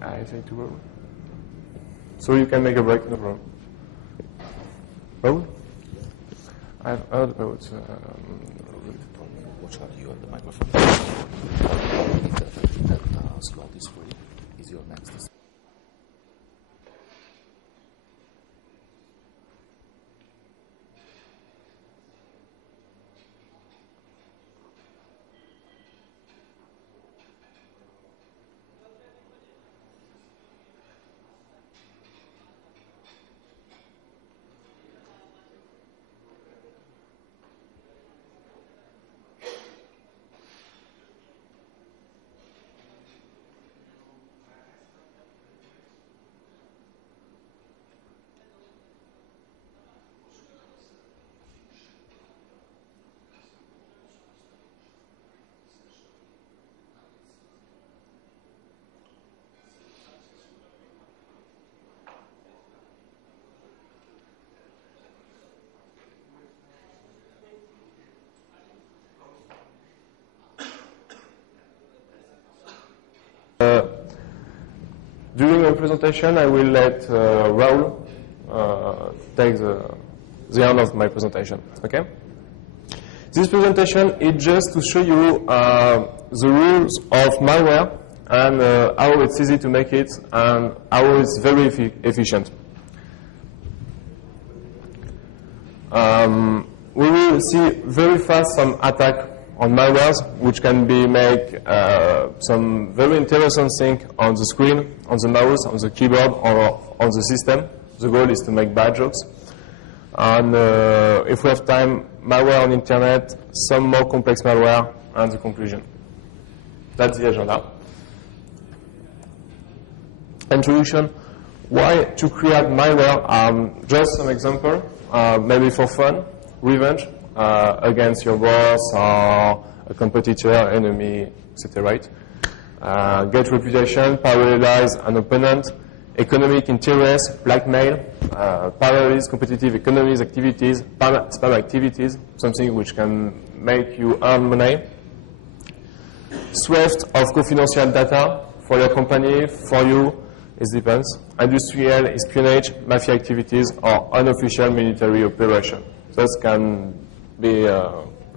I say to roll. So you can make a break, no problem. Raoul? I've heard about... Watch out, you have the microphone. If that slot is free, is your next. During my presentation, I will let Raoul take the end of my presentation. Okay? This presentation is just to show you the rules of malware and how it's easy to make it and how it's very efficient. We will see very fast some attack on malwares, which can be make some very interesting thing on the screen, on the mouse, on the keyboard, or on the system. The goal is to make bad jokes. And if we have time, malware on internet, some more complex malware, and the conclusion. That's the agenda. Introduction. Why to create malware? Just some example, maybe for fun, revenge. Against your boss or a competitor, enemy, etc. Right? Get reputation, parallelize an opponent, economic interest, blackmail, parallelize competitive economies activities, spam activities, something which can make you earn money. Theft of confidential data for your company, for you, it depends. Industrial espionage, mafia activities, or unofficial military operation. Those can be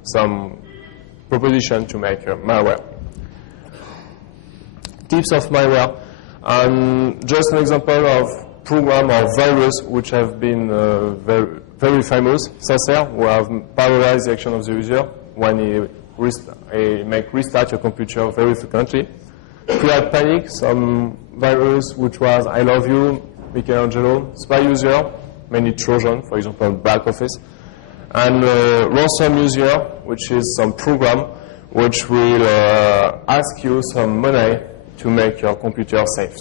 some proposition to make malware. Tips of malware. Just an example of program or virus which have been very, very famous. Sacer, who have paralyzed the action of the user when he make restart your computer very frequently. Create panic, some virus which was I love you, Michelangelo, spy user, many Trojan, for example, back office. And ransom user, which is some program which will ask you some money to make your computer safe.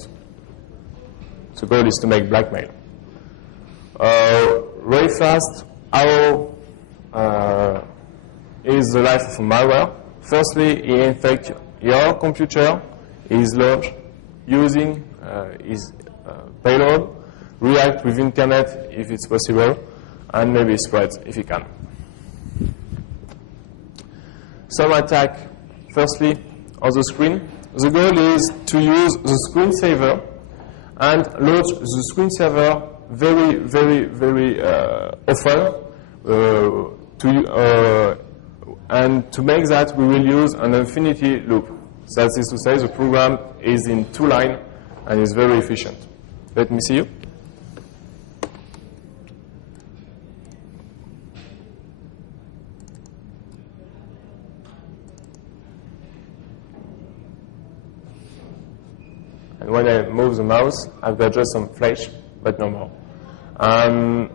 The goal is to make blackmail. Very fast, how is the life of a malware? Firstly, he infects your computer, is launched using his payload, react with internet if it's possible, and maybe spread if you can. Some attack, firstly, on the screen. The goal is to use the screensaver and load the screensaver very, very, very often. And to make that, we will use an infinity loop. That is to say, the program is in 2 lines and is very efficient. Let me see you. And when I move the mouse, I've got just some flash, but no more.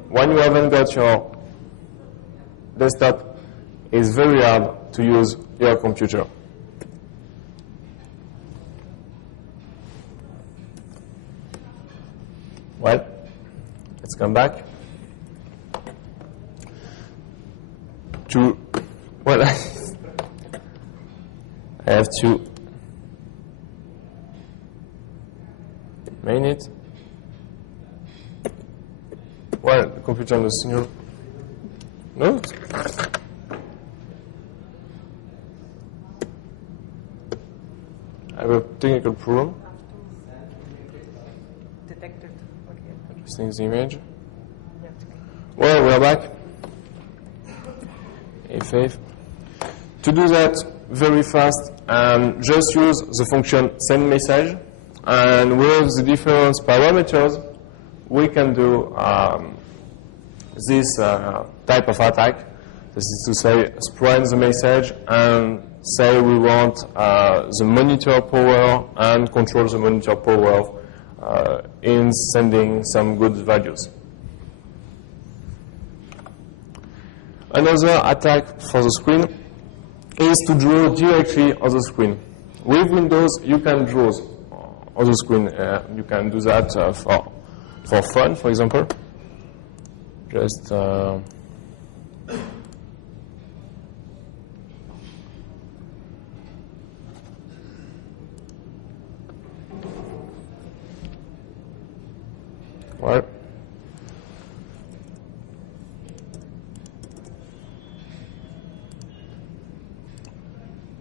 When you haven't got your desktop, it's very hard to use your computer. Well, let's come back to, well, I have to main it. Well, the computer on the signal. No? I have a technical problem. Detected. Okay. Seeing the image. Well, we're back. F8. To do that very fast, just use the function send message, and with the different parameters, we can do this type of attack. This is to say, spread the message and say we want the monitor power and control the monitor power in sending some good values. Another attack for the screen is to draw directly on the screen. With Windows, you can draw on the screen. You can do that for fun, for example. Just well.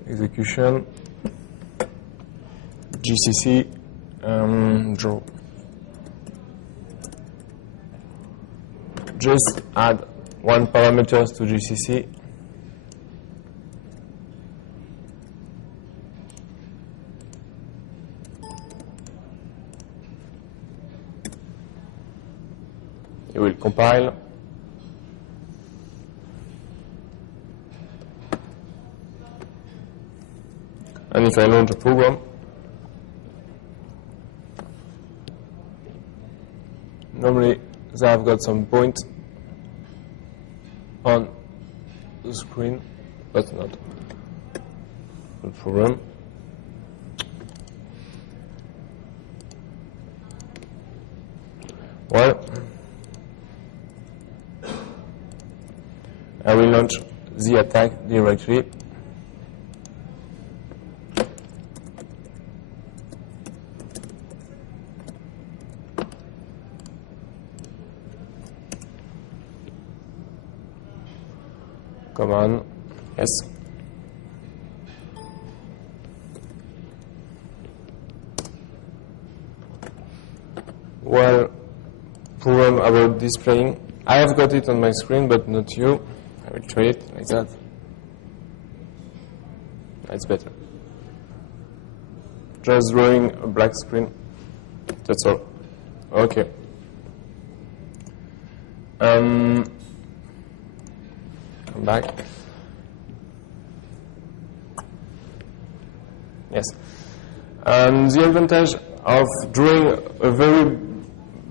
Execution, GCC, draw. Just add one parameter to GCC. It will compile. And if I launch a program, normally I've got some point on the screen, but not the program. Well, I will launch the attack directly. Come on, yes. Well, program about displaying. I have got it on my screen, but not you. I will try it like that. It's better. Just drawing a black screen. That's all. Okay. Come back. Yes. The advantage of drawing a very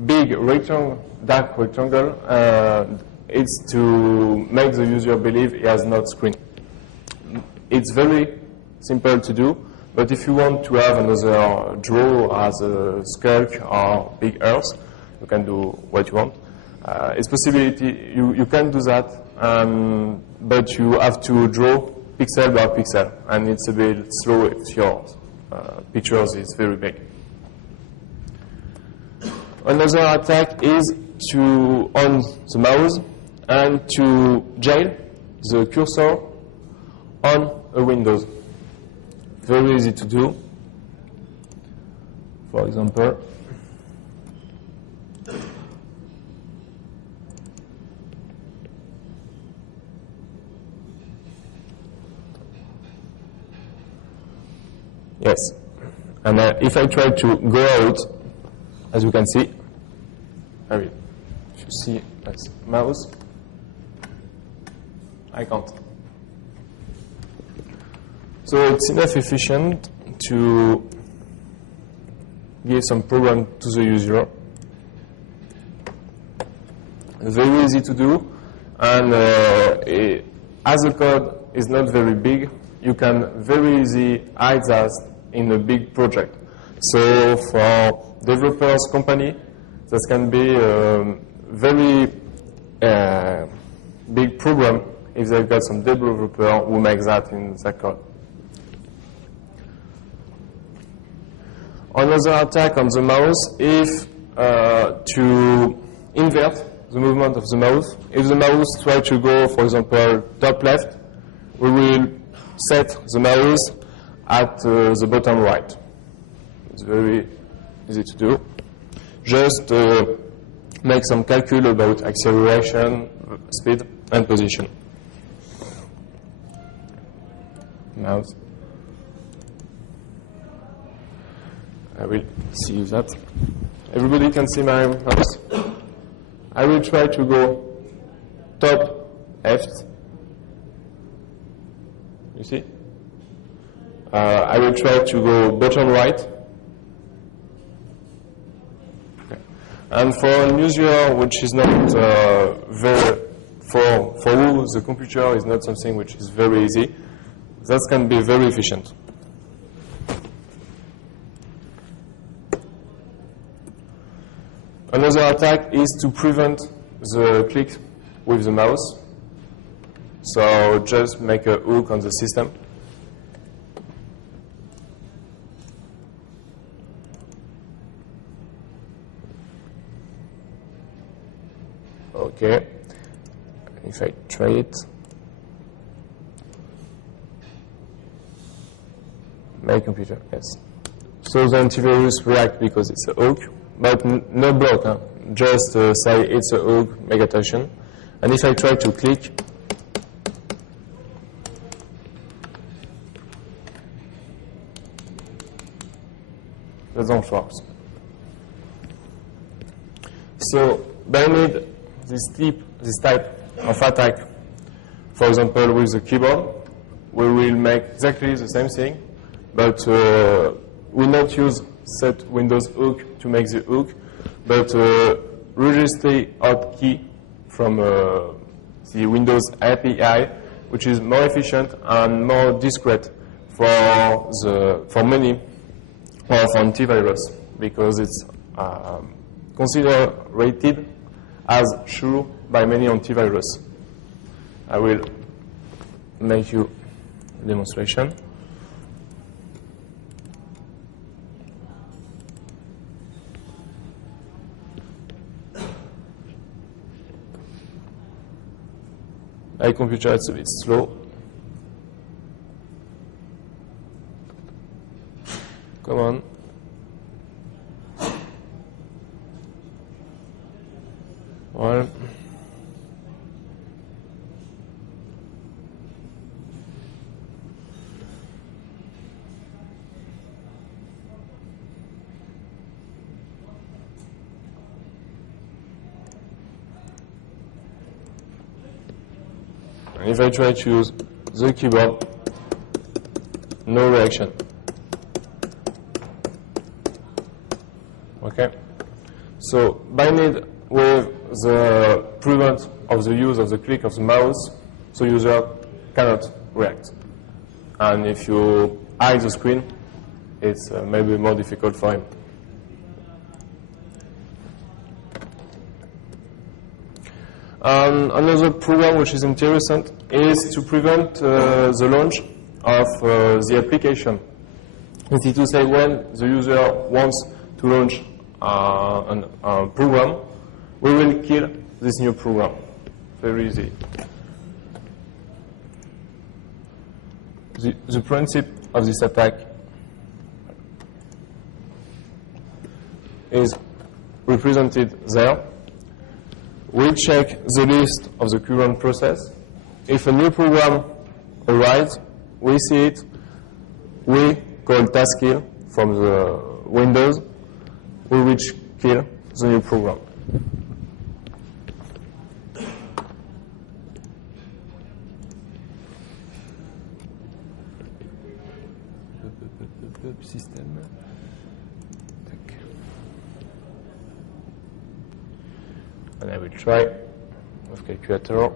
big rectangle, dark rectangle, is to make the user believe he has not screen. It's very simple to do, but if you want to have another draw as a skulk or big earth, you can do what you want. It's possibility, you can do that, but you have to draw pixel by pixel, and it's a bit slow if your pictures is very big. Another attack is to on the mouse and to jail the cursor on a Windows. Very easy to do. For example, yes, and if I try to go out, as you can see, if you see that's mouse, I can't. So it's enough efficient to give some program to the user. Very easy to do, and as the code is not very big, you can very easily hide that in a big project. So for developers company, that can be a very big program if they've got some developer who make that in the code. Another attack on the mouse is to invert the movement of the mouse. If the mouse tries to go, for example, top left, we will set the mouse at the bottom right. It's very easy to do. Just make some calcul about acceleration, speed, and position. Mouse. I will see that. Everybody can see my mouse. I will try to go top left. You see? I will try to go bottom right. Okay. And for a user which is not for who the computer is not something which is very easy, that can be very efficient. Another attack is to prevent the click with the mouse. So just make a hook on the system. Okay. If I try it. My computer, yes. So the antivirus reacts because it's a hook, but no block, huh? Just say it's a hook, make attention. And if I try to click, that don't work. So they need this type of attack. For example, with the keyboard, we will make exactly the same thing, but we not use set Windows hook to make the hook, but registry out key from the Windows API, which is more efficient and more discreet for many of antivirus, because it's considered rated as true by many antivirus. I will make you a demonstration. My computer is a bit slow. Come on. Well. If I try to use the keyboard, no reaction. Okay? So, by need with the prevent of the use of the click of the mouse, the user cannot react. And if you hide the screen, it's maybe more difficult for him. Another program which is interesting is to prevent the launch of the application. That is to say, when the user wants to launch a program, we will kill this new program. Very easy. The principle of this attack is represented there. We check the list of the current process. If a new program arrives, we see it. We call task kill from the Windows. We will kill the new program. System. And I will try with calculator.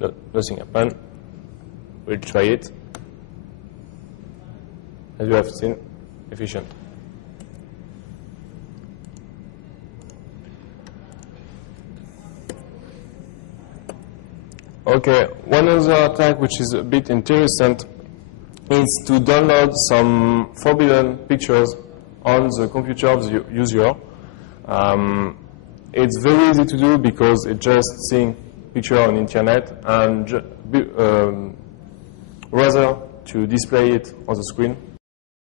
No, nothing happened. We'll try it. As you have seen, efficient. Okay, one other attack which is a bit interesting is to download some forbidden pictures on the computer of the user. It's very easy to do because it's just seeing picture on internet and rather to display it on the screen